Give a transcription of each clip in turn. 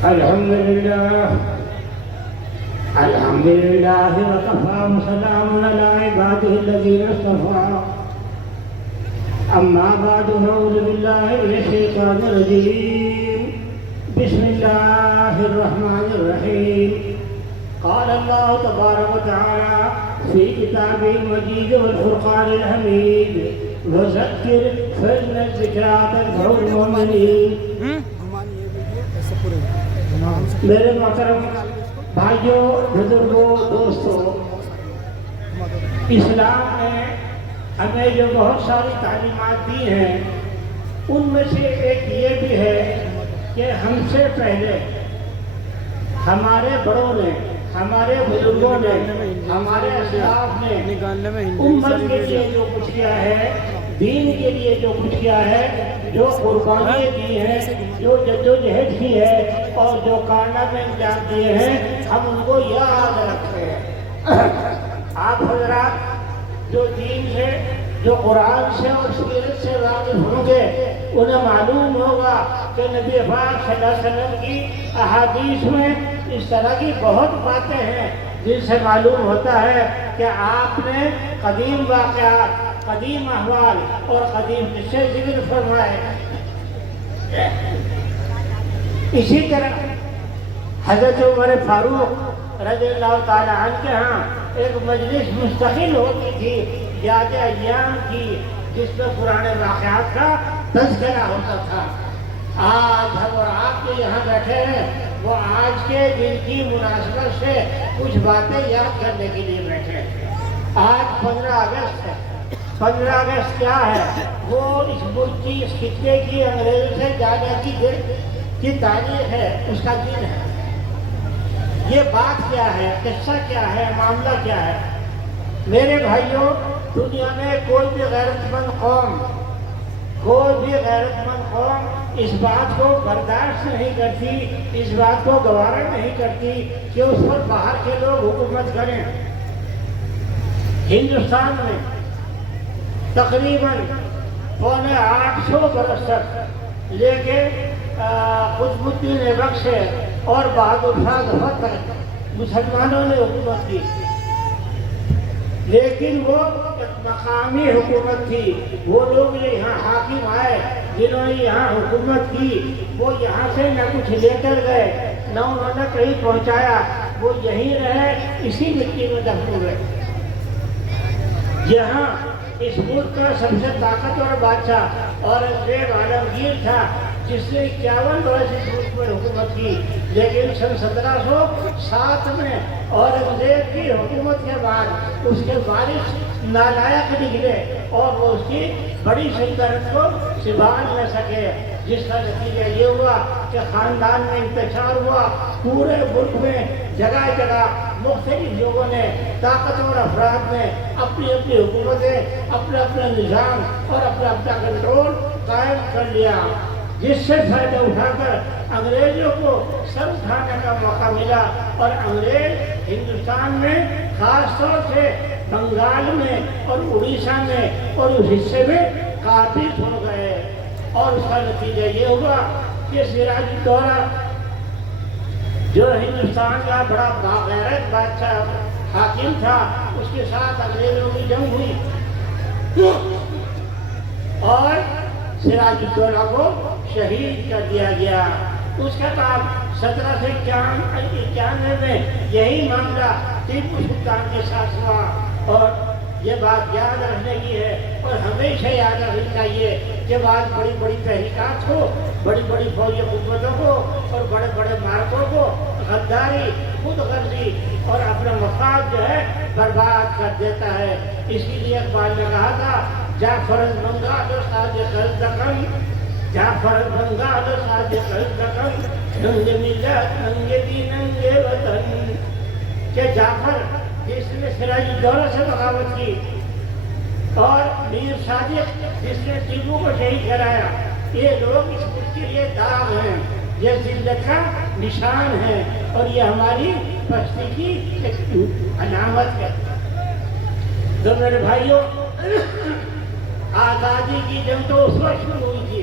الحمد لله الحمد لله وكفى وسلام على عباده الذين اصطفى أما بعد فأعوذ بالله من الشيطان الرجيم بسم الله الرحمن الرحيم قال الله تبارك وتعالى في كتابه المجيد والفرقان الحميد وذكر فإن الذكرى تنفع المؤمنين. میرے محترم بھائیوں، بزرگوں، دوستوں، اسلام نے ہمیں جو بہت ساری تعلیمات دی ہیں ان میں سے ایک یہ بھی ہے کہ ہم سے پہلے ہمارے بڑوں نے، ہمارے بزرگوں نے، ہمارے اسلاف نے امت کے لیے جو کچھ کیا ہے، دین کے لیے جو کچھ کیا ہے، جو قربانیاں دی ہیں، جو جدوجہد کی ہے اور جو کارنامے انجام دیے ہیں، ہم ان کو یاد رکھتے ہیں. آپ حضرات جو دین سے، جو قرآن سے اور سیرت سے واقف ہوں گے، انہیں معلوم ہوگا کہ نبی پاک صلی اللہ علیہ وسلم کی احادیث میں اس طرح کی بہت باتیں ہیں جن سے معلوم ہوتا ہے کہ آپ نے قدیم واقعات، قدیم احوال اور قدیم قصے ذکر فرمائے. اسی طرح حضرت عمر فاروق رضی اللہ تعالی عنہ کے ہاں ایک مجلس مستقل ہوتی تھی یاد ایام کی، جس میں پرانے واقعات کا تذکرہ ہوتا تھا. آج ہم اور آپ جو یہاں بیٹھے ہیں وہ آج کے دن کی مناسبت سے کچھ باتیں یاد کرنے کے لیے بیٹھے ہیں. آج 15 اگست ہے. 15 اگست کیا ہے؟ وہ اس ملک کی، اس خطے کی انگریزوں سے جانے کی تاریخ ہے، اس کا دن ہے. یہ بات کیا ہے، قصہ کیا ہے، معاملہ کیا ہے؟ میرے بھائیوں، دنیا میں کوئی بھی غیرت مند قوم اس بات کو برداشت نہیں کرتی، اس بات کو گوارا نہیں کرتی کہ اس پر باہر کے لوگ حکومت کریں. ہندوستان میں تقریباً 850 برس تک لے کے قطب الدین ایبک سے اور بہادر شاہ ظفر تک مسلمانوں نے حکومت کی، لیکن وہ ایک مقامی حکومت تھی. وہ لوگ جو یہاں حاکم آئے، جنہوں نے یہاں حکومت کی، وہ یہاں سے نہ کچھ لے کر گئے، نہ انہوں نے کہیں پہنچایا، وہ یہیں رہے، اسی مٹی میں دفن ہوئے. یہاں اس ملک کا سب سے طاقتور بادشاہ اورنگزیب عالمگیر تھا، جس نے 51 برس اس ملک پر حکومت کی. لیکن سن 1707 میں اورنگزیب کی حکومت کے بعد اس کے وارث نالائق نکلے اور وہ اس کی بڑی سلطنت کو سنبھال نہ سکے، جس کا نتیجہ یہ ہوا کہ خاندان میں انتشار ہوا. پورے ملک میں جگہ جگہ مختلف لوگوں نے، طاقتور افراد نے اپنی اپنی حکومتیں، اپنا نظام اور اپنا کنٹرول قائم کر لیا، جس سے فائدہ اٹھا کر انگریزوں کو سر اٹھانے کا موقع ملا. اور انگریز ہندوستان میں خاص طور سے بنگال میں اور اڑیسہ میں اور اس حصے میں قابض ہو گئے. اور اس کا نتیجہ یہ ہوا کہ سراج الدولہ جو ہندوستان کا بڑا باغیرت بادشاہ حاکم تھا، اس کے ساتھ انگریزوں کی جنگ ہوئی اور سراج الدولہ کو شہید کر دیا گیا. اس کے بعد 1791 میں یہی معاملہ ٹیپو سلطان کے ساتھ ہوا. اور یہ بات یاد رکھنے کی ہے اور ہمیشہ یاد رکھنی چاہیے کہ بعض بڑی بڑی تحریکات کو، بڑی بڑی فوجی قوتوں کو اور بڑے بڑے مارکوں کو غداری، خود غرضی اور اپنا مفاد جو ہے برباد کر دیتا ہے. اسی لیے اقبال نے کہا تھا، جعفر المنگال صادق الدقم، جعفر المنگال صادق الدقم، ننگ ملت ننگ دین ننگ وطن. کہ جعفر جس نے سراج الدولہ سے بغاوت کی اور میر صادق جس نے ٹیپو کو شہید کرایا، یہ لوگ اس ملک کے لیے داغ ہیں، یہ ذلت کا نشان ہے اور یہ ہماری پستی کی ایک علامت ہے. تو میرے بھائیوں، آزادی کی جنگ تو اس وقت شروع ہوئی تھی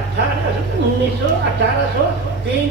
1803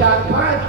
4-5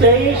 23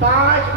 5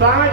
5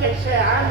3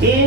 3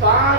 5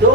2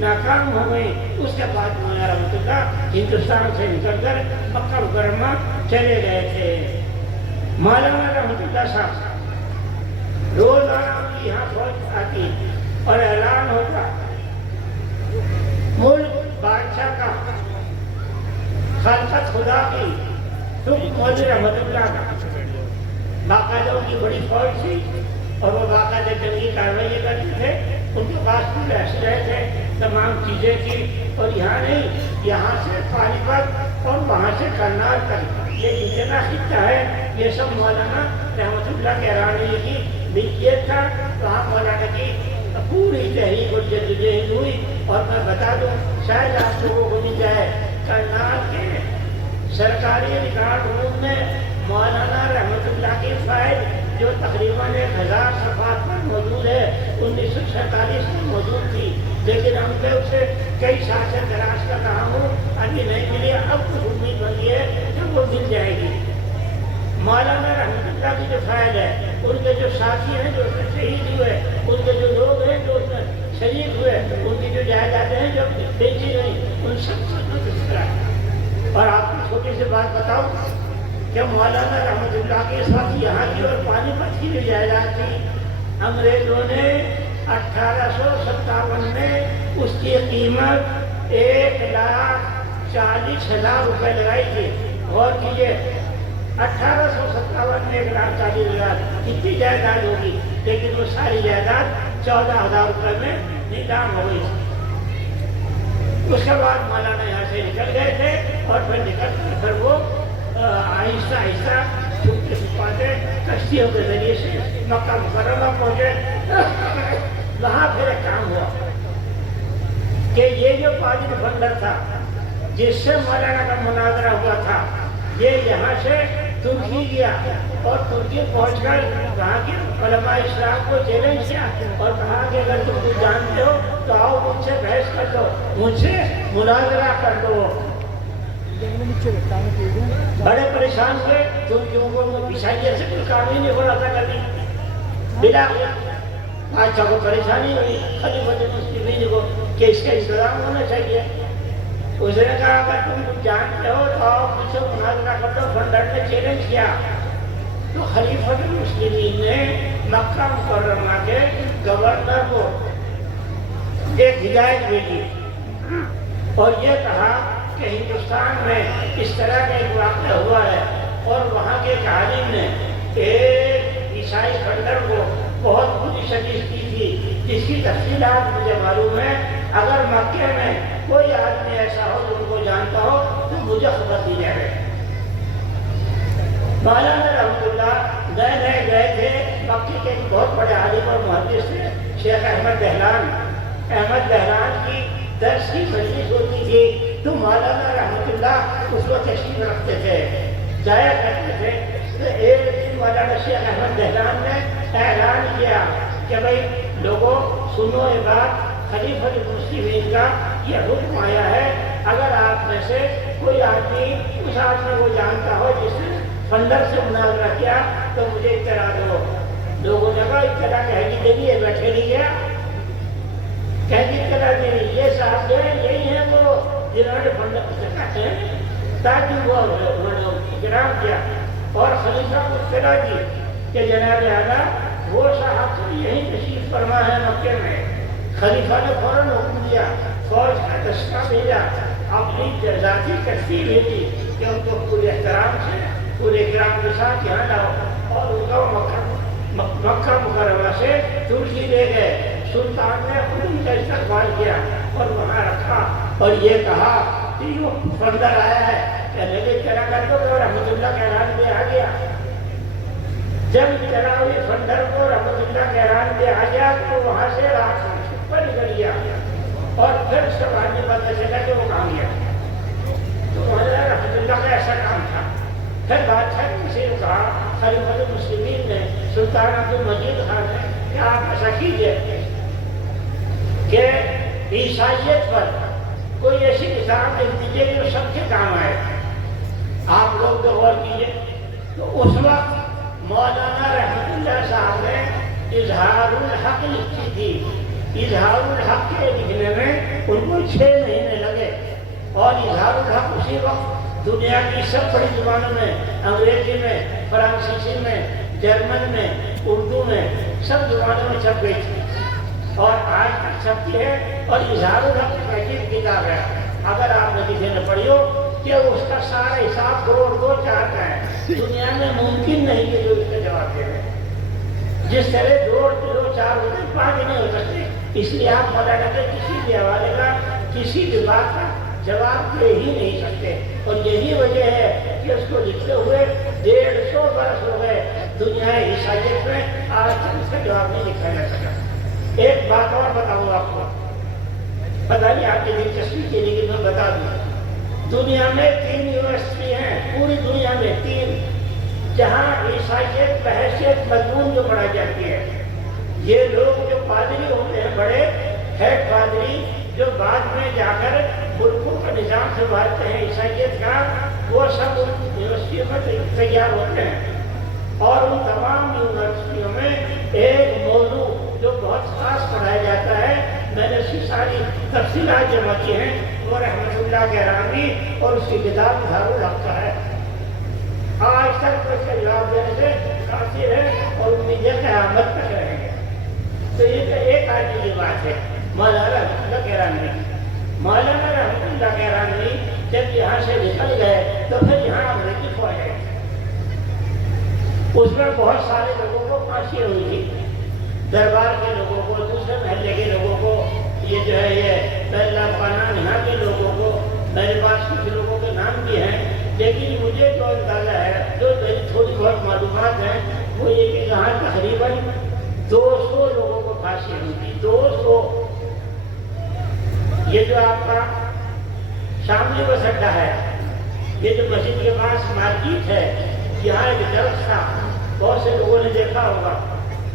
ناکام ہو گئی. اس کے بعد مولانا رحمۃ اللہ ہندوستان سے نکل کر مکہ مکرمہ چلے گئے تھے. مولانا رحمۃ اللہ صاحب روزانہ ان کی یہاں فوج آتی اور اعلان ہوتا ملک بادشاہ کا، خلقت خدا کی، مولانا رحمۃ اللہ کا. باقاعدہ ان کی بڑی فوج تھی اور وہ باقاعدہ جنگی کارروائیاں کرتے تھے. ان کے پاس پورے اسلحے تھے، تمام چیزیں تھیں. اور یہاں نہیں، یہاں سے پانی پت اور وہاں سے کرنال تک یہ جتنا خطہ ہے یہ سب مولانا رحمۃ اللہ کے رانی کی ملکیت تھا. وہاں مولانا کی پوری تحریک اور جدوجہد ہوئی. اور میں بتا دوں، شاید آپ لوگوں کو مل جائے، کرنال کے سرکاری ریکارڈ روم میں مولانا رحمۃ اللہ کی فائل جو تقریباً 1000 صفحات پر موجود ہے 1947 میں موجود تھی، لیکن ہم نے اسے کئی سال سے تلاش کر رہا ہوں، ابھی نہیں ملی. اب کچھ امید بنی ہے کہ وہ مل جائے گی. مولانا رحمۃ اللہ کی جو فائل ہے، ان کے جو ساتھی ہیں جو اس میں شہید ہوئے، ان کے جو لوگ ہیں جو اس میں شریک ہوئے، ان کی جو جائیدادیں ہیں جو بیچی گئی، ان سب کا تذکرہ ہے. اور آپ کو چھوٹی سی بات بتاؤں کہ مولانا رحمۃ اللہ کے اس وقت یہاں کی اور پانی پت کی جو جائیداد تھی، انگریزوں نے 1857 میں اس کی قیمت 1,40,000 روپے لگائی تھی. غور کیجیے، 1857 میں 1,40,000 کتنی جائیداد ہوگی، لیکن وہ ساری جائیداد 14,000 روپے میں نیلام ہو گئی تھی. اس کے بعد مولانا یہاں سے نکل گئے تھے اور پھر نکل کر پھر وہ آہستہ آہستہ چھپتے چھپاتے کشتیوں کے ذریعے سے مکہ مکرمہ پہنچے. وہاں پھر ایک کام ہوا کہ یہ جو پادری بندر تھا جس سے مولانا کا مناظرہ ہوا تھا، یہ یہاں سے ترکی گیا اور ترکی پہنچ کر وہاں کے علماء اسلام کو چیلنج کیا اور کہا کہ اگر تم کچھ جانتے ہو تو آؤ مجھ سے بحث کر دو، مجھ سے مناظرہ کر دو. بڑے پریشان ہوئے، ترکیوں کو عیسائیت سے کوئی کام ہی نہیں ہو رہا تھا کبھی. بلا بادشاہ کو پریشانی ہوئی، خلیفۃ المسلمین کو کہ اس کا انتظام ہونا چاہیے. اس نے کہا اگر تم کچھ جانتے ہو تو آؤ مجھ سے مناظرہ کر دو. بندر نے چیلنج کیا تو خلیفۃ المسلمین نے مکہ مکرمہ کے گورنر کو ایک ہدایت بھیجی اور یہ کہا کہ ہندوستان میں اس طرح کا ایک واقعہ ہوا ہے اور وہاں کے ایک عالم نے ایک عیسائی بندر کو بہت بری شکست کی تھی، جس کی تفصیلات مجھے معلوم ہے. اگر مکے میں کوئی آدمی ایسا ہو جو ان کو جانتا ہو تو مجھے خبر دی جائے. مولانا رحمۃ اللہ نئے گئے تھے. مکے کے ایک بہت بڑے عالم اور محدث تھے شیخ احمد دہلان. احمد دہلان کی درس کی مجلس ہوتی تھی تو مولانا رحمۃ اللہ اس کو تشریف رکھتے تھے، جایا کرتے تھے. تو ایک دن مولانا شیخ احمد دہلان نے اعلان کیا کہ بھائی لوگوں سنو یہ بات، خلیفۃ المسلمین کا یہ حکم آیا ہے، اگر آپ میں سے کوئی آدمی اس آدمی کو جانتا ہو جس نے بندر سے مناظرہ کیا تو مجھے اطلاع دو. لوگوں نے کہا اطلاع کہے گی دینی ہے، بیٹھے نہیں گیا کہے اطلاع دینی. یہ صاحب جو ہے یہی ہے وہ جنہوں نے بندر سے کہتے ہیں تاکہ وہ انہوں نے احترام کیا اور خلیفہ کو اطلاع دی کہ جناب اعلیٰ وہ صاحب یہی تشریف فرما ہے مکے میں. خلیفہ نے فوراً حکم دیا، فوج کا دستہ بھیجا، اپنی ذاتی کشتی بھیجی کہ ان کو پورے احترام سے پورے اکرام کے ساتھ یہاں لاؤ اور ان کو مکہ مکرمہ سے ترکی لے گئے. سلطان نے خود ان کا استقبال کیا اور وہاں رکھا اور یہ کہا کہ یہ بندر آیا ہے کہنے کے چلا کر دو کہ رحمۃ اللہ کے اعلان میں آ گیا. جب چلا ہوئی بندر کو رحمۃ اللہ کے اعلان میں آ گیا تو وہاں سے رات پر نکل گیا اور پھر اس کے بعد میں پتہ چلا کہ وہ کہاں گیا. تو مولانا رحمۃ اللہ کا ایسا کام تھا. پھر بادشاہ نے اسے کہا، خلیفۃ المسلمین نے، سلطان عبد المجید خان نے کہ آپ ایسا کیجیے کہ عیسائیت پر کوئی ایسی نظام لکھ دیجیے جو سب کے کام آئے. آپ لوگ تو غور کیجیے. تو اس وقت مولانا رحمۃ اللہ صاحب نے اظہار الحق لکھی تھی. اظہار الحق کے لکھنے میں ان کو 6 مہینے لگے اور اظہار الحق اسی وقت دنیا کی سب بڑی زبانوں میں، انگریزی میں، فرانسیسی میں، جرمن میں، اردو میں، سب زبانوں میں چھپ گئی تھی اور آج تک چھپتی ہے اور اظہار الحق کی عجیب کتاب ہے۔ اگر آپ نے کسی نے پڑھی ہو کہ اس کا سارا حساب کروڑ 2-4 کا ہے، دنیا میں ممکن نہیں کہ جو اس کا جواب دے رہے جس طرح 2-4 ہوتے 5 نہیں ہو سکتے۔ اس لیے آپ مولانا کے کسی بھی حوالے کا کسی بھی بات کا جواب دے ہی نہیں سکتے، اور یہی وجہ ہے کہ اس کو لکھتے ہوئے 150 برس ہو گئے دنیا عیسائیت میں، آج تک اس کا جواب نہیں لکھا جا سکا۔ ایک بات اور بتاؤں آپ کو، پتہ نہیں آپ کی دلچسپی کے لیے کہ میں بتا دوں، دنیا میں 3 یونیورسٹی ہیں، پوری دنیا میں 3، جہاں عیسائیت بحیثیت مضمون جو پڑھائی جاتی ہے۔ یہ لوگ جو پادری ہوتے ہیں، بڑے ہیڈ پادری، جو بعد میں جا کر ملکوں کا نظام سنبھالتے ہیں عیسائیت کا، وہ سب ان یونیورسٹیوں میں تیار ہوتے ہیں، اور ان تمام یونیورسٹیوں میں ایک موضوع جو بہت خاص پڑھایا جاتا ہے، میں نے اس کی ساری تفصیلات جمع کی ہیں، وہ رحمت اللہ گہرانی اور اس کی کتاب اظہار الحق کا ہے۔ آج تک اس کا جواب دینے سے قاصر ہے اور امید قیامت تک رہیں گے۔ تو یہ ایک آدمی کی بات ہے مولانا رحمت اللہ گہرانی۔ مولانا رحمت اللہ گہرانی جب یہاں سے نکل گئے تو پھر یہاں امریکی فوج آئی، اس میں بہت سارے لوگوں کو پھانسی ہوئی تھی، دربار کے لوگوں کو، دوسرے محلے کے لوگوں کو، یہ جو ہے یہ پہلا پانا یہاں کے لوگوں کو، میرے پاس کچھ لوگوں کے نام بھی ہیں، لیکن مجھے جو اندازہ ہے، جو میری تھوڑی بہت معلومات ہیں، وہ یہ کہ یہاں تقریباً 200 لوگوں کو پھانسی ہوئی تھی، 200۔ یہ جو آپ کا شاملی بس اڈا ہے، یہ جو مسجد کے پاس مارکیٹ ہے، یہاں ایک درخت تھا، بہت سے لوگوں نے دیکھا ہوگا،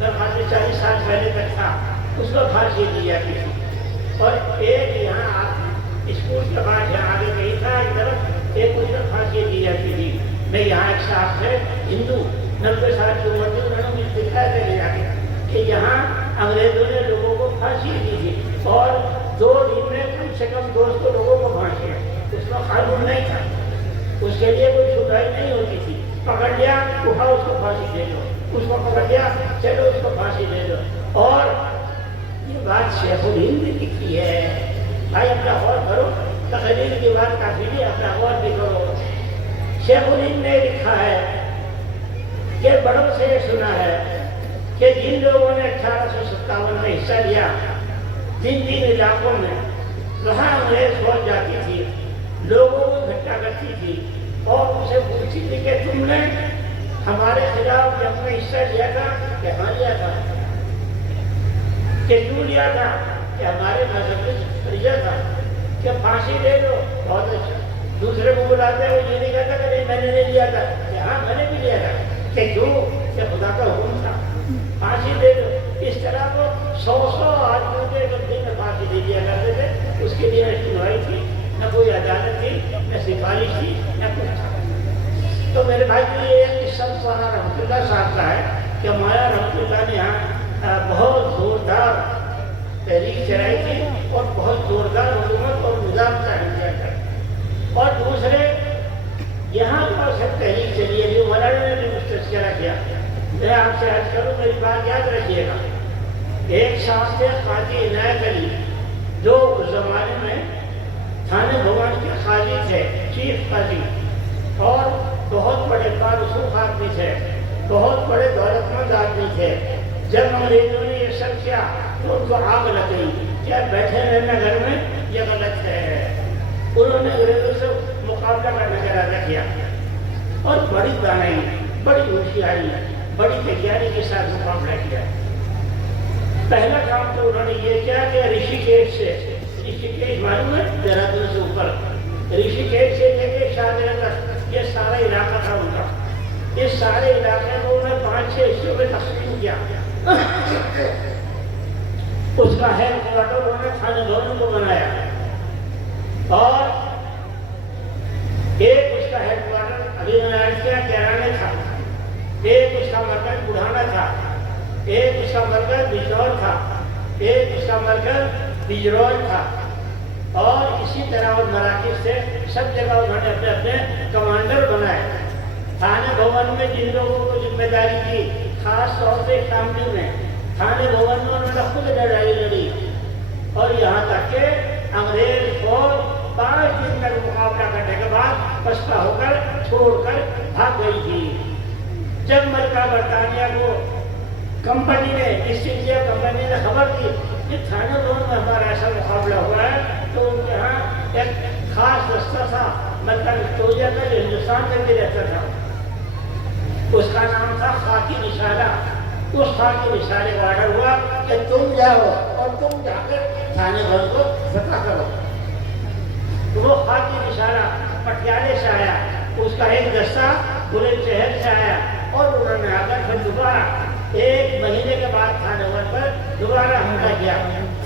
درخت 40 سال پہلے تک تھا، اس کو پھانسی دی جاتی تھی۔ اور ایک یہاں آپ اسکول کے بعد یہاں آگے کہیں تھا ایک درخت، ایک اس پر پھانسی دی جاتی تھی۔ میں یہاں ایک صاحب سے ہندو 90 سال کی عمر میں انہوں نے مجھے دکھایا تھا لے جا کے کہ یہاں انگریزوں نے لوگوں کو پھانسی دی تھی، اور 2 دن میں کم سے کم 200 لوگوں کو پھانسی ہے۔ اس میں قانون نہیں تھا، اس کے لیے کوئی سنوائی نہیں ہوتی تھی، پکڑ لیا اٹھاؤ اس کو پھانسی دے دو، اس کو پکڑ لیا چلو اس کو پھانسی دے دو۔ اور یہ بات شیخ الہند نے لکھی ہے، بھائی اپنا غور کرو، تقریر کی بات کافی نہیں، اپنا غور بھی کرو۔ شیخ الہند نے لکھا ہے کہ بڑوں سے یہ سنا ہے کہ جن لوگوں نے 1857 میں حصہ لیا جن علاقوں میں، وہاں انگریز فوج جاتی تھی، لوگوں کو اکٹھا کرتی تھی اور ان سے پوچھتی تھی کہ تم نے ہمارے خلاف جب میں حصہ لیا تھا کہ ہاں لیا تھا، کہ کیوں لیا تھا، کہ ہمارے مذہب میں فریضہ تھا کہ پھانسی دے دو، بہت اچھا۔ دوسرے کو بلاتے ہیں وہ یہ نہیں کہتا کہ نہیں میں نے نہیں لیا تھا، کہ ہاں میں نے بھی لیا تھا، کہ کیوں، کہ خدا کا حکم تھا پھانسی دے دو۔ اس طرح وہ 100 آدمیوں کے ایک دن میں پھانسی دے دیا کرتے تھے، اس کے لیے نہ سنوائی تھی، نہ کوئی عدالت تھی، نہ سفارش تھی، نہ کچھ تھا۔ تو میرے بھائی کو یہ ایک قصہ مولانا رحمت اللہ صاحب کا ہے کہ مولانا رحمت اللہ نے یہاں بہت زوردار تحریک چلائی تھی اور بہت زوردار حکومت اور نظام قائم کیا تھا۔ اور دوسرے یہاں پر سب تحریک چلی ہے جو مولانا نے بھی تذکرہ کیا۔ میں آپ سے عرض کروں، میری بات یاد رکھیے گا، ایک صاحب تھے قاضی عنایت علی، جو اس زمانے میں تھانے بھون کے قاضی تھے، چیف قاضی، اور بہت بڑے بارسوخ آدمی تھے، بہت بڑے دولت مند آدمی تھے۔ جب انگریزوں نے یہ سب کیا تو ان کو آگ لگ گئی، کیا بیٹھے رہنا گھر میں یہ غلط ہے۔ انہوں نے انگریزوں سے مقابلہ کرنے کا ارادہ کیا اور بڑی دانائی، بڑی ہوشیاری، بڑی تیاری کے ساتھ مقابلہ کیا۔ پہلا کام تو انہوں نے یہ کیا کہ رشی کیش معلوم ہے دہرادون سے اوپر، رشی کیش سے لے کے شاہجہاں تک یہ سارا علاقہ تھا ان کا۔ اس سارے علاقے کو انہوں نے 5-6 حصوں میں تقسیم کیا۔ اس کا ہیڈ کوارٹر انہوں نے تھانے بھون کو بنایا، اور ایک اس کا ہیڈ کوارٹر ابھی میں نے عرض کیا کیرانے تھا، ایک اس کا مرکز بڑھانا تھا، ایک اس کا مرکز بجور تھا، ایک اس کا مرکز بجرول تھا، طرح اور مراکز سے سب جگہ انہوں نے اپنے اپنے کمانڈر بنائے. تھانے بھون میں جن لوگوں کو ذمہ داری دی، خاص طور پہ شاملی میں تھانے بھون میں انہوں نے خود لڑائی لڑی اور یہاں تک کہ انگریز فوج 5 دن تک مقابلہ کرنے کے بعد پسپا ہو کر چھوڑ کر بھاگ گئی تھی. جب ملکہ برطانیہ کو کمپنی نے ایسٹ انڈیا کمپنی نے خبر دی کہ تھانے بھون میں ہمارا ایسا مقابلہ ہوا ہے، تو ان کے ہاں ایک خاص دستہ تھا ملکہ وکٹوریہ کا جو ہندوستان میں بھی رہتا تھا، اس کا نام تھا خاکی رسالہ. اس خاکی رسالے کا آرڈر ہوا کہ تم جاؤ اور تم جا کر تھانے بھون کو فتح کرو. وہ خاکی رسالہ پٹیالے سے آیا، اس کا ایک دستہ بلند شہر سے آیا اور انہوں نے آ کر پھر دوبارہ 1 مہینے کے بعد تھانے بھون پر دوبارہ حملہ کیا.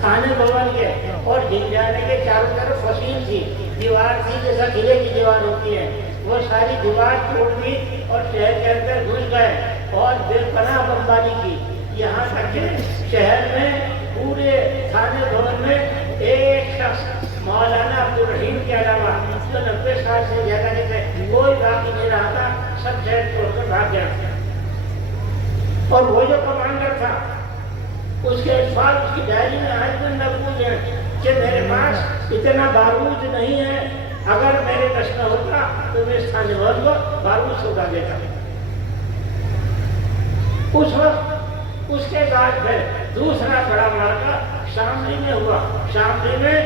تھانے بھون کے اور جنجانے کے چاروں طرف فصیل تھی، دیوار تھی جیسا قلعے کی دیوار ہوتی ہے، وہ ساری دیوار ٹوٹ دی اور شہر کے اندر گھس گئے اور بے پناہ بمباری کی. یہاں تک کہ شہر میں پورے تھانے بھون میں ایک شخص مولانا عبدالرحیم کے علاوہ 90 سال سے زیادہ کے تھے، کوئی باقی نہیں رہا تھا، سب شہر چھوڑ کر بھاگ گیا. اور وہ جو کمانڈر تھا اس کے الفاظ اس کی ڈائری میں آج بھی محفوظ ہیں کہ میرے پاس اتنا بارود نہیں ہے، اگر میرے بس میں ہوتا تو میں اس تھانے بھون کو بارود سے اڑا دیتا. اس وقت اس کے بعد پھر دوسرا بڑا معرکہ شاملی میں ہوا. شاملی میں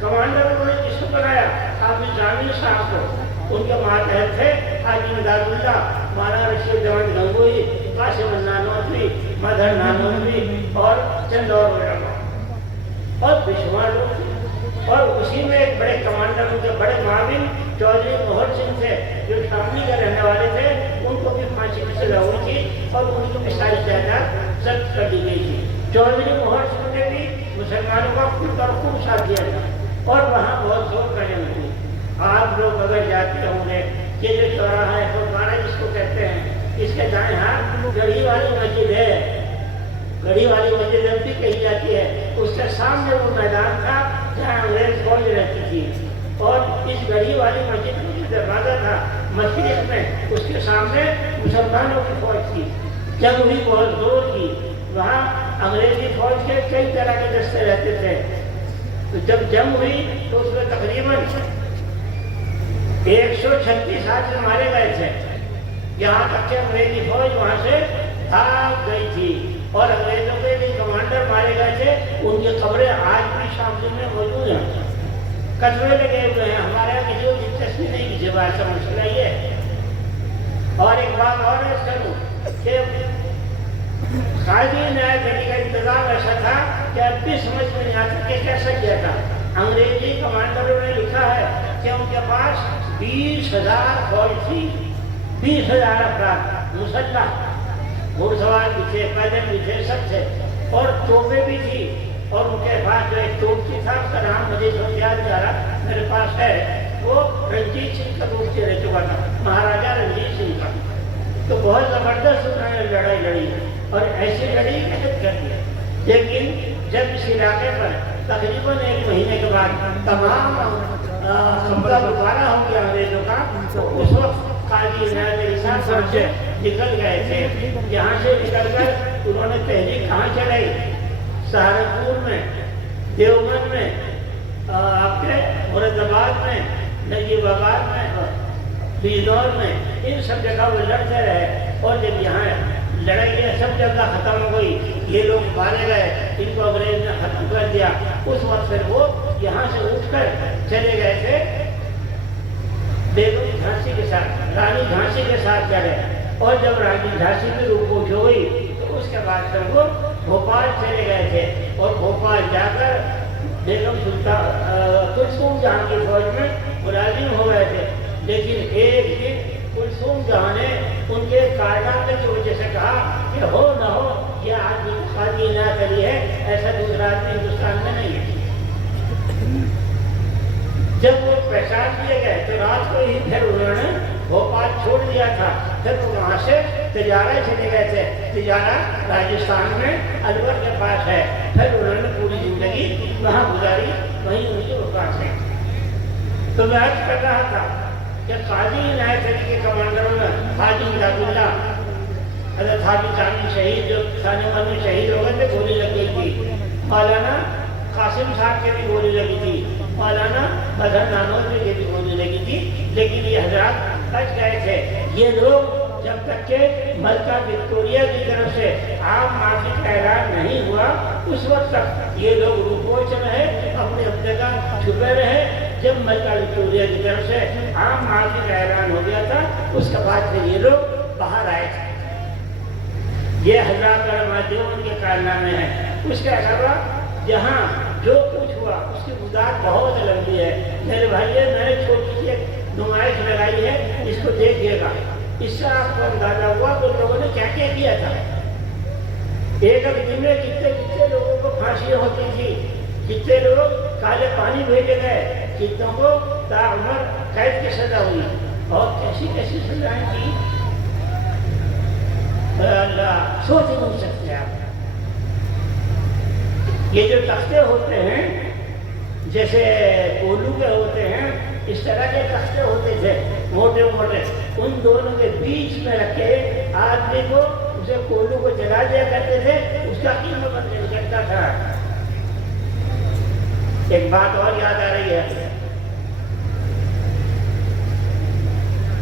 کمانڈر نے کس کو بنایا؟ حافظ جامی صاحب کو. ان کے ماتحت تھے حاجی مداد اللہ، مولانا رشید دیوان گنگوئی، قاسم نانوتوی، مدھر نانوتوی اور چند اور علماء اور بشمار لوگ تھے. اور اسی میں ایک بڑے کمانڈر ان کے بڑے معاون چودھری مہر سنگھ تھے جو شاملی کے رہنے والے تھے. ان کو بھی پھانسی کی سزا ہوئی تھی اور ان کی بھی ساری جائیداد ضبط کر دی گئی تھی. چودھری مہر سنگھ نے بھی مسلمانوں کا خوب ساتھ دیا تھا اور وہاں بہت زور کرنے لگی. آپ لوگ اگر جاتے ہوں گے یہ جو چوراہا ہے گرودوارا جس کو کہتے ہیں، اس کے دائیں ہاتھ گڑھی والی مسجد ہے. گڑھی والی مسجد بھی کہی جاتی ہے. اس کے سامنے وہ میدان تھا جہاں انگریز فوج رہتی تھی اور اس گڑھی والی مسجد میں جو دروازہ تھا مشرق میں، اس کے سامنے مسلمانوں کی فوج تھی. جنگ بھی بہت زور کی. وہاں انگریزی فوج کے کئی طرح کے دستے رہتے تھے. تو جب جنگ ہوئی تو اس میں تقریباً 136 آدمی مارے گئے تھے. یہاں تک کہ انگریزی فوج وہاں سے بھاگ گئی تھی اور انگریزوں کے جو کمانڈر مارے گئے تھے ان کی قبریں آج بھی شاملی میں موجود ہیں. کچرے لگے ہوئے ہیں. ہمارے یہاں کسی کو دلچسپی نہیں کسی بات سے مسئلہ یہ ہے. اور ایک بات اور ہے کروں کہ قاضی نیا گلی کا انتظام ایسا تھا کہ اب بھی سمجھ میں نہیں آتا کہ کیسا کیا تھا. انگریزی کمانڈروں نے لکھا ہے کہ ان کے پاس 20,000 فوج تھی، 20,000 افراد مسلح، گھوڑ سوار بھی تھے، پیدل بھی تھے، سب تھے اور توپیں بھی تھی. اور ان کے پاس جو ایک توپ تھی تھا اس کا نام مجھے یاد نہیں آ رہا، میرے پاس ہے، وہ رنجیت سنگھ کا توپ رہ چکا تھا، مہاراجا رنجیت سنگھ کا. تو بہت زبردست انہوں نے لڑائی لڑی اور ایسی لڑی محنت کر دی. لیکن جب اس علاقے پر تقریباً 1 مہینے کے بعد تمام قبضہ دوبارہ ہو گیا انگریزوں کا، تو اس وقت قاضی عنایت علی سے نکل گئے تھے. یہاں سے نکل کر انہوں نے تحریک کہاں چلائی؟ سہارنپور میں، دیوبند میں، آپ کے مراد آباد میں، نجیب آباد میں، بجنور میں، ان سب جگہ وہ لڑتے رہے. اور جب یہاں لڑائی سب جگہ ختم ہو گئی، یہ لوگ مارے گئے، ان کو انگریز نے ختم کر دیا. اس وقت پھر وہ یہاں سے اٹھ کر چلے گئے تھے بیگم جھانسی کے ساتھ، رانی جھانسی کے ساتھ لڑے. اور جب رانی جھانسی کی روپوش ہوئی تو اس کے بعد پھر وہ بھوپال چلے گئے تھے اور بھوپال جا کر بیگم سلطان کلثوم جہاں کی فوج میں ملازم ہو گئے تھے. لیکن ایک دن کلثوم جہاں نے ان کے کارنامے کی وجہ سے کہا کہ ہو نہ ہو یہ آدمی قاضی عنایت علی ہے، ایسا دوسرا آدمی ہندوستان میں نہیں ہے. جب وہ پہچان لیے گئے تو رات کو ہی پھر انہوں نے بھوپال چھوڑ دیا تھا. پھر وہ وہاں سے تجارہ چلے گئے تھے. تجارہ راجستھان میں الور کے پاس ہے. پھر انہوں نے پوری زندگی وہاں گزاری، وہیں ان کی وفات ہے. تو میں عرض کر رہا تھا کہ قاضی عنایت علی کے کمانڈروں میں حاجی امداد اللہ حضرت حافظ صاحب شہید جو ثانیہ میں شہید ہو گئے تھے، گولی لگ گئی تھی. مولانا قاسم صاحب کے بھی گولی لگی تھی، مولانا مظہر نانوتوی کے بھی گولی لگی تھی، لیکن یہ حضرات بچ گئے تھے. یہ لوگ جب تک کہ ملکہ وکٹوریہ کی طرف سے عام معافی کا اعلان نہیں ہوا اس وقت تک یہ لوگ روپوش رہے، اپنے اپنے کا چھپے رہے. جب ملکہ وکٹوریہ کی طرف سے عام معافی کا اعلان ہو گیا تھا اس کے بعد پھر یہ لوگ باہر آئے تھے. یہ حضرات ان کے کارنامے ہیں. اس کے علاوہ جہاں جو کچھ ہوا اس کی وضاحت بہت لمبی ہے. میرے بھائی میں نے چھوٹی سی ایک نمائش لگائی ہے، اس کو دیکھیے گا، اس سے آپ کو اندازہ ہوا کہ ان لوگوں نے کیا کیا کیا تھا. ایک دن میں کتنے لوگوں کو پھانسیاں ہوتی تھی، کتنے لوگ کالے پانی بھیجے گئے، کتنوں کو تاعمر قید کی سزا ہوئی، اور کیسی کیسی سزائیں تھی اللہ سوچ ہی نہیں سکتے آپ. یہ جو تختے ہوتے ہیں جیسے کولو کے ہوتے ہیں، اس طرح کے تختے ہوتے تھے موٹے موٹے، ان دونوں کے بیچ میں رکھے آدمی کو اسے کولو کو جلا دیا کرتے تھے، اس کا قیمت بدل کرتا تھا. ایک بات اور یاد آ رہی ہے،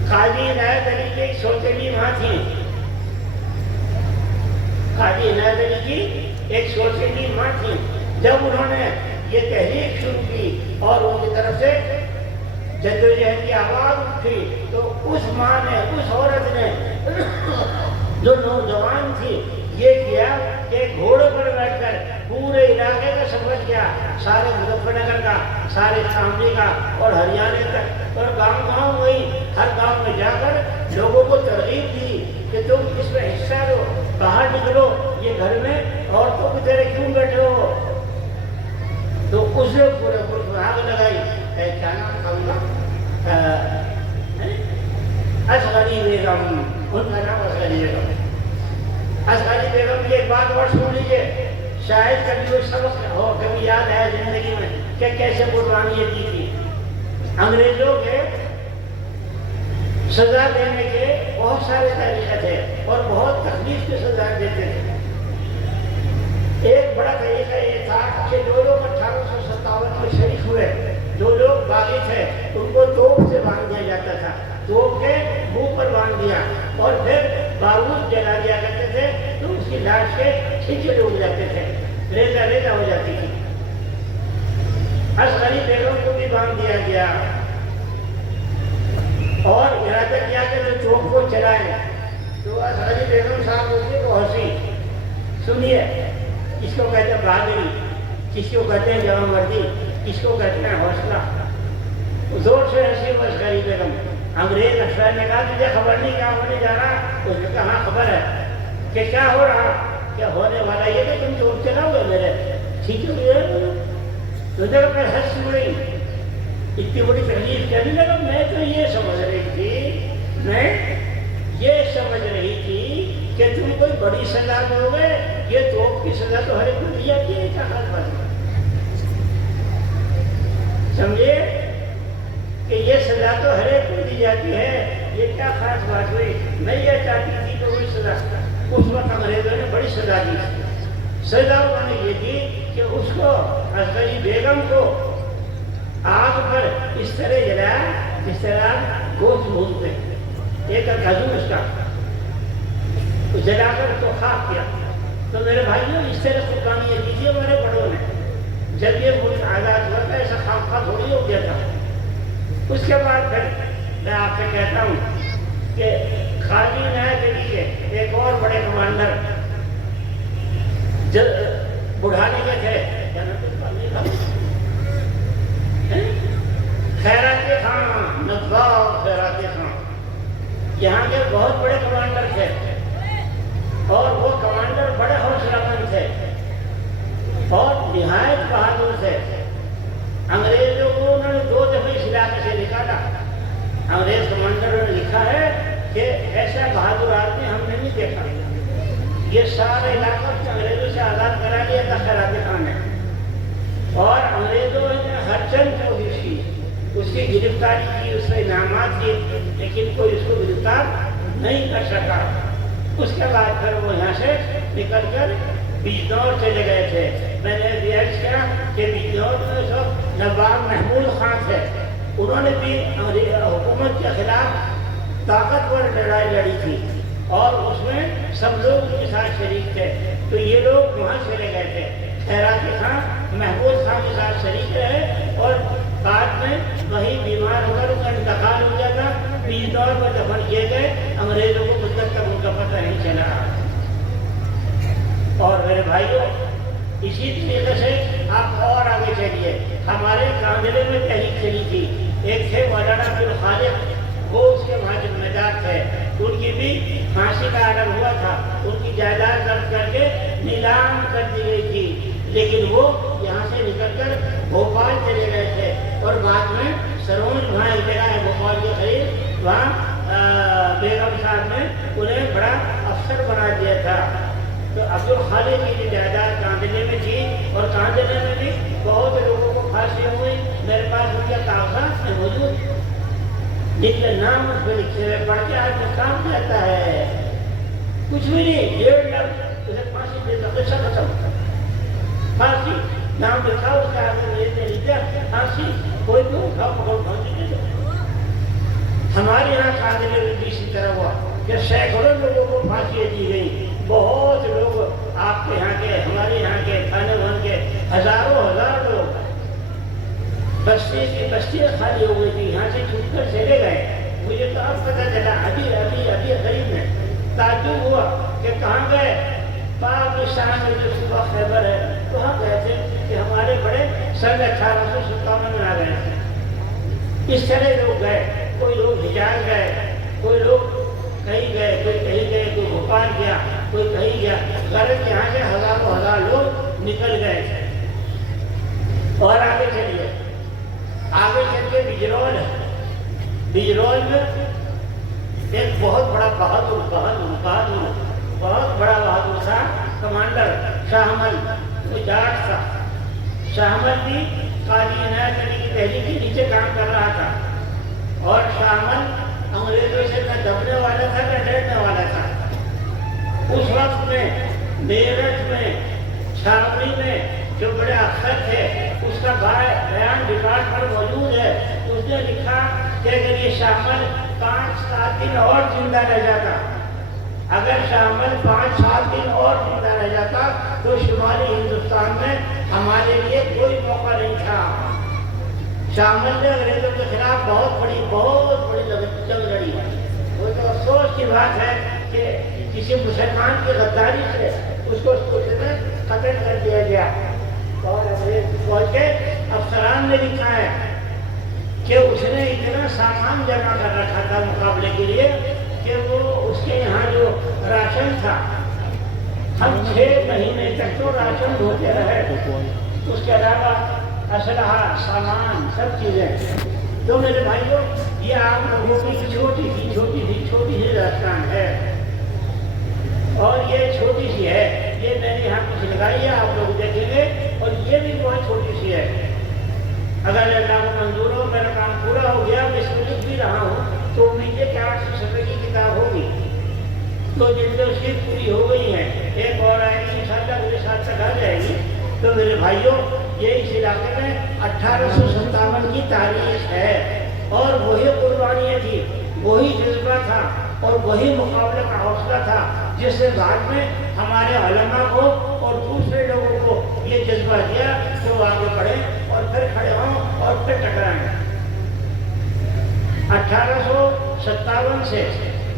قاضی عنایت علی کی ایک سوتیلی ماں تھی. قاضی عنایت علی کی ایک سوتیلی ماں تھی. جب انہوں نے یہ تحریک شروع کی اور ان کی طرف سے جدوجہد کی آواز اٹھی تو اس ماں نے، اس عورت نے جو نوجوان تھی یہ کیا کہ گھوڑے پر بیٹھ کر پورے علاقے کا سفر کیا، سارے مظفر نگر کا، سارے شاملی کا اور ہریانے تک، اور گاؤں گاؤں گئی، ہر گاؤں میں جا کر لوگوں کو ترغیب دی کہ تم اس میں حصہ لو، باہر نکلو، یہ گھر میں عورتوں کی طرح کیوں بیٹھے ہو. تو اس نے پورے ملک میں آگ لگائی. کیا نام تھا ان کا؟ اصغری بیگم، ان کا نام اصغری بیگم. اصغری بیگم کی ایک بات اور سن لیجیے، شاید کبھی وہ سبق ہو، کبھی یاد ہے زندگی میں کہ کیسے قربانی دی تھی. انگریزوں کے سزا دینے کے بہت سارے طریقے تھے اور بہت تکلیف کی سزا دیتے تھے. ایک بڑا طریقہ یہ تھا کہ جو لوگ 1857 میں شریک ہوئے، جو لوگ باغی تھے، ان کو توپ سے باندھ دیا جاتا تھا، توپ کے منہ پر باندھ دیا اور پھر بارود جلا دیا کرتے تھے تو اس کی لاش کے چھینچے ڈوب جاتے تھے، ریزہ ریزہ ہو جاتی تھی. اصغری بیگم کو بھی باندھ دیا گیا اور ارادہ کیا کہ جو توپ کو چلائیں. تو اصغری بیگم صاحب اسی کو ہنسی. سنیے، کس کو کہتے ہیں بہادری، کس کو کہتے ہیں جوان مردی، کس کو کہتے ہیں حوصلہ. زور سے ہنسی وہ اصغری بیگم. انگریز افسر نے کہا تجھے خبر نہیں کیا ہونے جا رہا؟ اس نے کہا ہاں خبر ہے. کہ کیا ہو رہا؟ کیا ہونے والا یہ کہ تم توپ چلاؤ گے میرے. ٹھیک ہے، تجھے اپنے ہنس گئی، اتنی بڑی تکلیف کیا نہیں لگا. میں تو یہ سمجھ رہی تھی، میں یہ سمجھ رہی تھی کہ تم کوئی بڑی سزا دو گے. یہ توپ کی سزا تو ہر ایک کو دی جاتی ہے، کیا خاص بات ہے. سمجھے کہ یہ سزا تو ہر ایک کو دی جاتی ہے، یہ کیا خاص بات ہوئی. میں یہ چاہتی تھی کہ وہی سزا، اس وقت انگریزوں نے بڑی سزا دی. سزا انہوں نے یہ دی کہ اس کو، اصغری بیگم کو آگ پر اس طرح جلایا جس طرح گوشت بھونتے، ایک کھجور اس کا جلا کر تو خاک کیا. تو میرے بھائیوں اس طرح قربانی دی تھی ہمارے بڑوں نے. جب یہ ملک آزاد ہوا تھا ایسا خاک خاک تھوڑی ہو گیا تھا. اس کے بعد پھر میں آپ سے کہتا ہوں کہ قاضی عنایت علی کے ایک اور بڑے کمانڈر بڑھانے کے تھے، خیرات خان، نقاب خیرات خان، یہاں کے بہت بڑے کمانڈر تھے اور وہ کمانڈر بڑے حوصلہ مند تھے اور نہایت بہادر تھے. انگریزوں کو انہوں نے 2 دفعہ اس علاقے سے نکالا. انگریز کمانڈروں نے لکھا ہے کہ ایسا بہادر آدمی ہم نے نہیں دیکھا. یہ سارا علاقہ انگریزوں سے آزاد کرا لیا تھا خیرات خان نے، اور انگریزوں نے ہر چند کوشش کی اس کی گرفتاری کی، اس سے انعامات دیے، لیکن کوئی اس کو گرفتار نہیں کر سکا۔ اس کے بعد پھر وہ یہاں سے نکل کر بجنور چلے گئے تھے۔ میں نے ریئلائز کیا کہ بجنور میں جو نواب محمود خان تھے، انہوں نے بھی حکومت کے خلاف طاقتور لڑائی لڑی تھی اور اس میں سب لوگ ان کے ساتھ شریک تھے، تو یہ لوگ وہاں چلے گئے تھے۔ خیراتی خان محمود خان کے ساتھ شریک رہے اور بعد میں وہی بیمار ہو کر ان کا انتقال ہو گیا تھا، بجنور پر دفن کیے گئے۔ انگریزوں کو مدت تک ان کا پتہ نہیں چلا۔ اور میرے بھائیوں، اسی طریقے سے آپ اور آگے چلیے، ہمارے کاندھلے میں تحریک چلی تھی، ایک تھے مولانا عبدالخالق، وہ اس کے وہاں ذمہ دار تھے، ان کی بھی پھانسی کا آرڈر ہوا تھا، ان کی جائیداد ضبط کر کے نیلام کر دی گئی تھی، لیکن وہ یہاں سے نکل کر بھوپال چلے گئے تھے اور بعد میں سروج وہاں ایک جگہ ہے بھوپال کے قریب، وہاں بیگم صاحب نے انہیں بڑا افسر بنا دیا تھا۔ تو عبدالخالق کی جائیداد کاندھلے میں تھی اور کاندھلے میں بھی بہت لوگوں کو پھانسی ہوئی، میرے پاس ان کے کاغذات میں موجود، جن کے نام اس پہ لکھے ہوئے، پڑھ کے آج میں کام کہتا ہے کچھ بھی نہیں، 1.5 لاکھ اسے پھانسی دے دو، قصہ ختم، پھانسی نام لکھا اس کا آگے لکھا پھانسی، کوئی بھی اٹھاؤ پکڑ پھانسی دے دو۔ ہمارے یہاں کاندھلے میں بھی اسی طرح ہوا کہ سینکڑوں لوگوں کو پھانسی دی گئی، بہت لوگ آپ کے یہاں کے، ہمارے یہاں کے، تھانے ون کے ہزاروں ہزار لوگ، بستی کی بستیاں خالی ہو گئی تھی، یہاں سے چھوٹ کر چلے گئے۔ مجھے تو اب پتہ چلا، ابھی قریب میں تعجب ہوا کہ کہاں گئے، پاکستان میں جو صوبہ خیبر ہے وہاں گئے تھے کہ ہمارے بڑے سن 1857 میں آ گئے تھے۔ اس طرح لوگ گئے، کوئی لوگ حجاز گئے، کوئی لوگ کہیں گئے، کوئی کہیں گئے، کوئی بھوپال گیا، کوئی کہیں گیا، غرض یہاں سے ہزاروں ہزار لوگ نکل گئے تھے۔ اور آگے چلیے بجرول ہے، بجرول میں ایک بہت بڑا بہادر تھا کمانڈر شاہمل، وہ جاٹ تھا۔ شاہمل بھی قاضی عنایت علی کی تحریک کے نیچے کام کر رہا تھا اور شاہمل انگریزوں سے نہ دبنے والا تھا نہ ڈرنے والا تھا۔ اس وقت میں میرٹھ میں، چھاوڑی میں جو بڑے افسر تھے، اس کا بیان ریکارڈ پر موجود ہے۔ اس نے لکھا کہ اگر یہ شاہمل 5-7 دن اور زندہ رہ جاتا، اگر شاہمل 5-7 دن اور زندہ رہ جاتا تو شمالی ہندوستان میں ہمارے لیے کوئی موقع نہیں تھا۔ شاہمل نے انگریزوں کے خلاف بہت بڑی جنگ لڑی۔ وہ تو افسوس کی بات ہے کہ کسی مسلمان کی غداری سے اس کو قتل کر دیا گیا۔ اور انگریز فوج کے افسران نے لکھا ہے کہ اس نے اتنا سامان جمع کر رکھا تھا مقابلے کے لیے کہ وہ اس کے یہاں جو راشن تھا، ہم 6 مہینے تک تو راشن ڈھوتے رہے، اس کے علاوہ اسلحہ، سامان، سب چیزیں۔ تو میرے بھائیوں، یہ آپ لوگوں کی چھوٹی سی داستان ہے اور یہ چھوٹی سی ہے، یہ میں نے یہاں کچھ لگائی ہے، آپ لوگ دیکھیں گے، اور یہ بھی بہت چھوٹی سی ہے۔ اگر اللہ کو منظور ہو، میرا کام پورا ہو گیا، میں اس میں لکھ بھی رہا ہوں تو امید ہے کہ 800 صفحے کی کتاب ہوگی، تو جلدیں اس کی پوری ہو گئی ہیں، ایک اور آئے گی انشاءاللہ اگلے سال تک آ جائے گی۔ تو میرے بھائیوں، یہ اس علاقے میں 1857 کی تاریخ ہے اور وہی قربانیاں تھی، وہی جذبہ تھا اور وہی مقابلے کا حوصلہ تھا جس سے بعد میں ہمارے علماء کو اور دوسرے لوگوں کو یہ جذبہ دیا کہ وہ آگے بڑھیں اور پھر کھڑے ہوں اور پھر ٹکرائیں۔ 1857 سے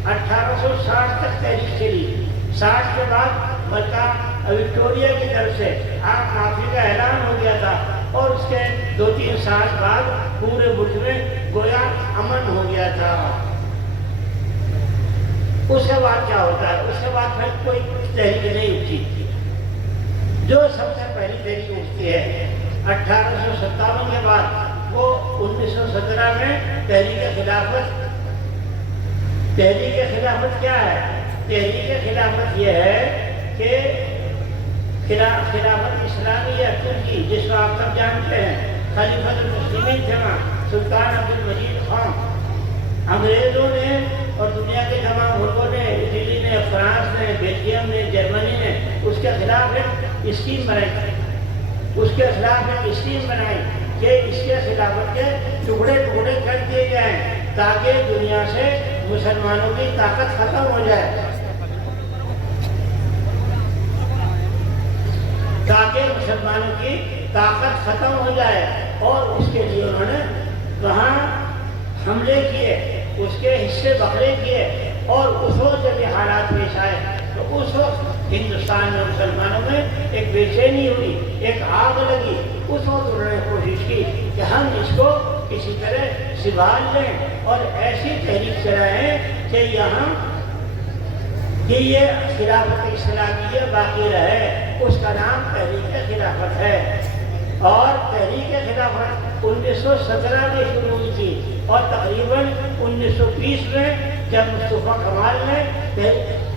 1860 تک تحریک چلی۔ 60 کے بعد ملکہ وکٹوریہ کی طرف سے آپ معافی کا اعلان ہو گیا تھا اور اس کے 2-3 سال بعد پورے ملک میں گویا امن ہو گیا تھا۔ اس کے بعد کیا ہوتا ہے؟ اس کے بعد پھر کوئی تحریک نہیں اٹھی۔ جو سب سے پہلی تحریک اٹھتی ہے 1857 کے بعد، وہ 1917 میں تحریک خلافت۔ تحریک خلافت کیا ہے؟ تحریک خلافت یہ ہے کہ خلافت اسلامیہ ترکی، جس کو آپ سب جانتے ہیں، خلیفۃ المسلمین تھے وہاں، سلطان عبد المجید خان، انگریزوں نے اور دنیا کے تمام ملکوں نے، اٹلی نے، فرانس نے، بیلجیم نے، جرمنی نے اس کے خلاف ایک اسکیم بنائی، اس کے خلاف ایک اسکیم بنائی کہ اس کے خلافت کے ٹکڑے ٹکڑے کر دیے جائیں تاکہ دنیا سے مسلمانوں کی طاقت ختم ہو جائے، تاکہ مسلمانوں کی طاقت ختم ہو جائے۔ اور اس کے لیے انہوں نے وہاں حملے کیے، اس کے حصے بکھرے کیے، اور اس وقت جب یہ حالات پیش آئے تو اس وقت ہندوستان میں مسلمانوں میں ایک بے چینی ہوئی، ایک آگ لگی۔ اس وقت انہوں نے کوشش کی کہ ہم اس کو کسی طرح سنبھال لیں اور ایسی تحریک چلائیں کہ یہاں کہ یہ خلافت اسلامیہ باقی رہے۔ اس کا نام تحریک خلافت ہے، اور تحریک خلافت 1917 میں شروع ہوئی تھی، اور تقریباً 1920 میں جب مصطفیٰ کمال نے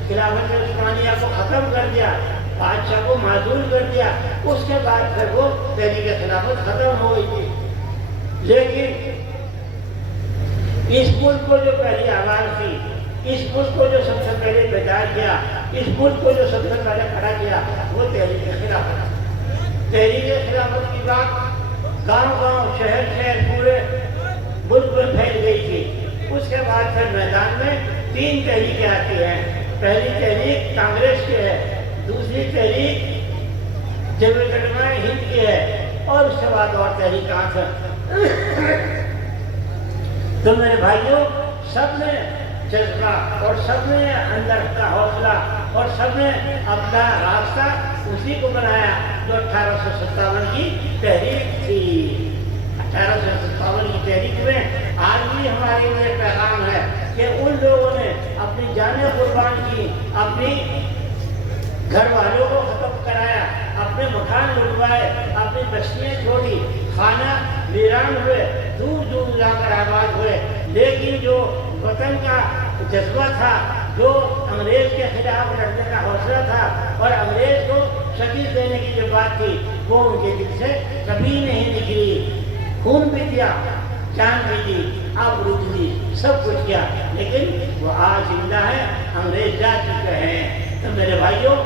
خلافت عثمانیہ کو ختم کر دیا، بادشاہ کو معزول کر دیا، اس کے بعد پھر وہ تحریک خلافت ختم ہو گئی تھی۔ لیکن اس ملک کو جو پہلی آواز تھی، اس ملک کو جو سب سے پہلے بیدار کیا، اس ملک کو جو سب سے پہلے کھڑا کیا، وہ تحریک خلافت۔ تحریک خلافت کی بات گاؤں گاؤں، شہر شہر، پورے ملک میں پھیل گئی تھی۔ اس کے بعد پھر میدان میں 3 تحریکیں آتی ہیں۔ پہلی تحریک کانگریس کی ہے، دوسری تحریک جمعیت علماء ہند کی ہے، اور اس کے بعد اور تحریکات ہیں۔ تو میرے بھائیوں، سب نے جذبہ اور سب نے اندر کا حوصلہ اور سب نے اپنا راستہ اسی کو بنایا جو 1857 کی تحریک تھی۔ 1857 کی تحریک میں آج بھی ہمارے لیے پیغام ہے کہ ان لوگوں نے اپنی جانیں قربان کی، اپنی گھر والوں کو ختم کرایا، اپنے مکان لٹوائے، اپنی بستیاں چھوڑی، خانہ ویران ہوئے، دور دور جا کر آباد ہوئے، لیکن جو وطن کا جذبہ تھا، جو انگریز کے خلاف لڑنے کا حوصلہ تھا، اور انگریز کو شکست دینے کی جو بات تھی، وہ ان کے دل سے کبھی نہیں نکلی۔ خون بھی دیا، جان بھی دی، آبرو بھی دی، سب کچھ کیا، لیکن وہ آج زندہ ہے، انگریز جا چکے ہیں۔ تو میرے بھائیوں،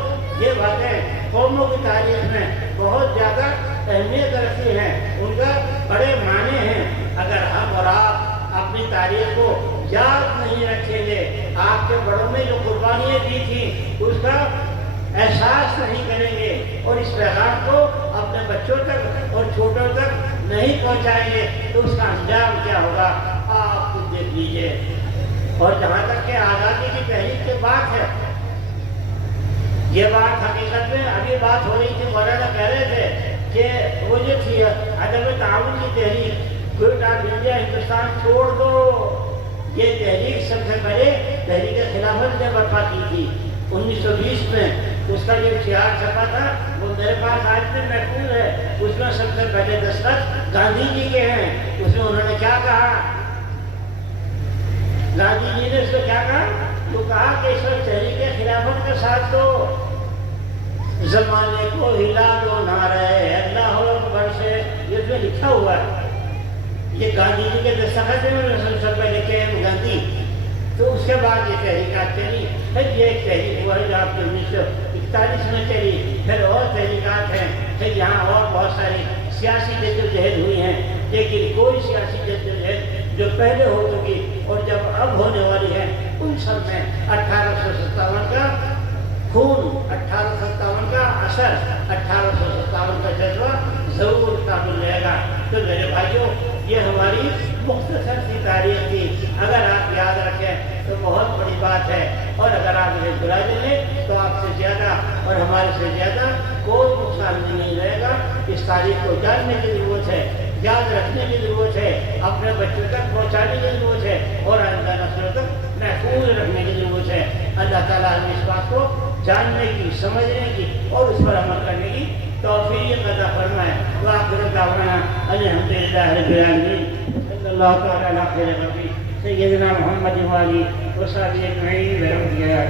یہ باتیں قوموں کی تاریخ میں بہت زیادہ اہمیت رکھتی ہیں، ان کا بڑے معنی ہیں۔ اگر ہم اور آپ اپنی تاریخ کو یاد نہیں رکھیں گے، آپ کے بڑوں نے جو قربانیاں دی تھیں اس کا احساس نہیں کریں گے، اور اس پیغام کو اپنے بچوں تک اور چھوٹوں تک نہیں پہنچائیں گے، تو اس کا انجام کیا ہوگا آپ خود دیکھ لیجئے۔ اور جہاں تک کہ آزادی کی تحریک کی بات ہے، یہ بات حقیقت میں ابھی بات ہو رہی تھی، مولانا کہہ رہے تھے کہ وہ جو تھی عدم تعاون کی تحریک، کوئٹہ انڈیا ہندوستان چھوڑ دو، یہ تحریک سب سے پہلے تحریک خلافت نے برپا کی تھی 1920 میں۔ اس کا جو اشتہار چھپا تھا وہ میرے پاس آج بھی محفوظ ہے، اس میں سب سے پہلے دستخط گاندھی جی کے ہیں۔ اس میں انہوں نے کیا کہا، گاندھی جی نے اس کو کیا کہا، وہ کہا کہ اس وقت تحریک خلافت کا ساتھ دو، زمانے کو ہلا دو، نعرہ اللہ اکبر سے، یہ جو لکھا ہوا ہے یہ گاندھی جی کے دستخط میں سب سے پہلے لکھے ہیں گاندھی۔ تو اس کے بعد یہ تحریکات چلی، پھر یہ ایک تحریک ہوا جو آپ 1941 میں چلی، پھر اور تحریکات ہیں، پھر یہاں اور بہت ساری سیاسی جدوجہد ہوئی ہیں، لیکن کوئی سیاسی جدوجہد جو پہلے ہو چکی اور جب اب ہونے والی ہے، ان سب میں 1857 کا خون، 1857 کا اثر، 1857 کا جذبہ ضرور قابل رہے گا۔ تو میرے بھائیوں، یہ ہماری مختصر سی تاریخ تھی، اگر آپ یاد رکھیں تو بہت بڑی بات ہے، اور اگر آپ انہیں بلا دیں تو آپ سے زیادہ اور ہمارے سے زیادہ کوئی نقصان نہیں رہے گا۔ اس تاریخ کو جاننے کی ضرورت ہے، یاد رکھنے کی ضرورت ہے، اپنے بچوں تک پہنچانے کی ضرورت ہے، اور آئندہ نسلوں تک محفوظ رکھنے کی ضرورت ہے۔ اللہ تعالیٰ ہمیں اس بات کو جاننے کی، سمجھنے کی اور اس پر عمل کرنے کی توفیق عطا فرمائے۔ وآخر دعوانا الحمد للہ رب العالمین، صلی اللہ تعالیٰ علیہ وسلم، سیدنا محمد وآلہ وصحبہ اجمعین برحمتہ یا